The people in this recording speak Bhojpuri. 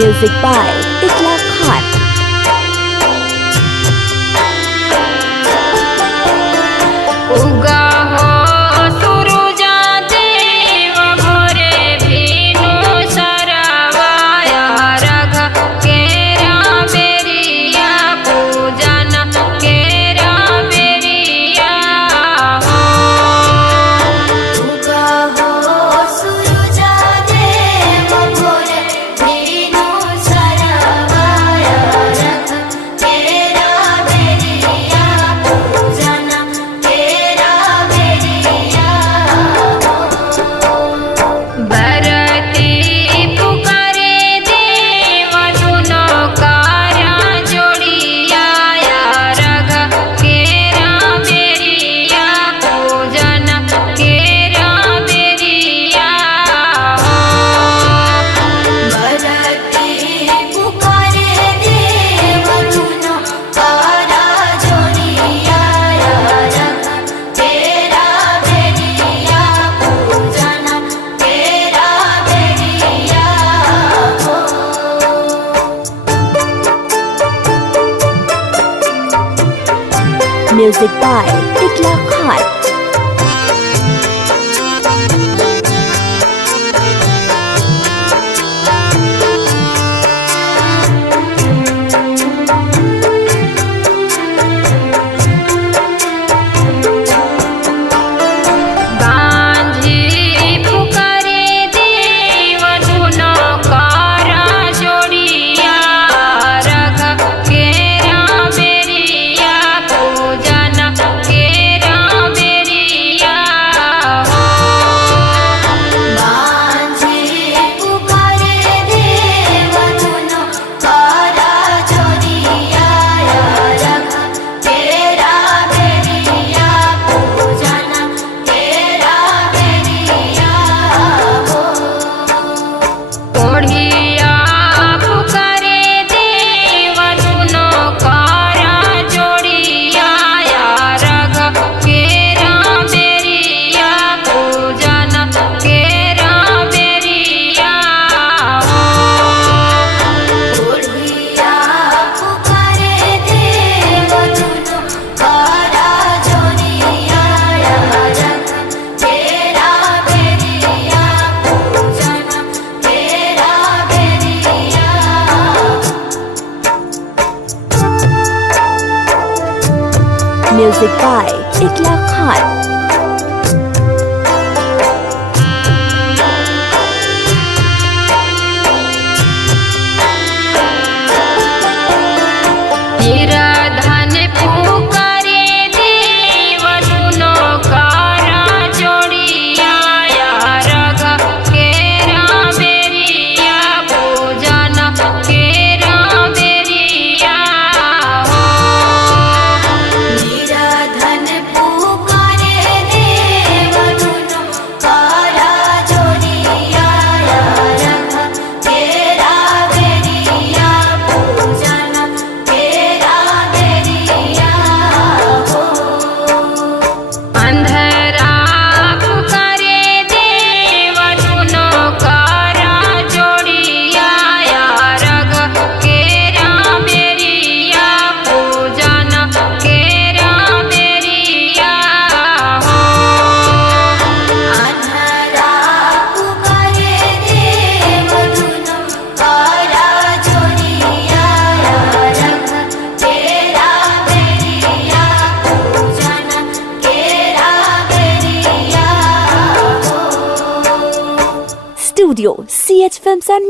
Music by Ikhlas Khan. उगा हो सुरुजा देव भोरे भीनु सरवाया रघ केरा बेरिया पूजन केरा बेरिया हो। उगा हो सुरुजा देव भोरे भीनु सरवाया रघ केरा बेरिया पूजन केरा बेरिया बरती पुकारे देव दुनो कारा जोड़िया रघ केरा बेरिया पूजन केरा बेरिया हो। बरती पुकारे देव दुनो कारा जोड़िया रघ केरा बेरिया पूजन केरा बेरिया हो। Music by Ikhlas Khan. बांझी पुकारे देव दुनो कारा जोड़िया रघ केरा बेरिया पूजन केरा बेरिया हो। बांझी पुकारे देव दुनो कारा जोड़िया रघ केरा बेरिया पूजन केरा बेरिया हो। कोढ़िया पुकारे देव दुनो कारा जोड़िया रघ केरा बेरिया पूजन केरा बेरिया हो। कोढ़िया पुकारे देव दुनो कारा जोड़िया रघ केरा बेरिया पूजन केरा बेरिया Music by Ikhlas Khan. धन पुकारे देव दुनो कारा जोड़िया रघ केरा बेरिया पूजन केरा बेरिया हो। धन पुकारे देव दुनो कारा जोड़िया रघ केरा बेरिया पूजन केरा बेरिया हो। अंधरा पुकारे देव दुनो कारा जोड़िया रघ केरा बेरिया पूजन केरा बेरिया हो। अन्हरा पुकारे देव दुनो कारा जोड़िया रघ केरा बेरिया पूजन केरा बेरिया हो। Studio CH Films and Music.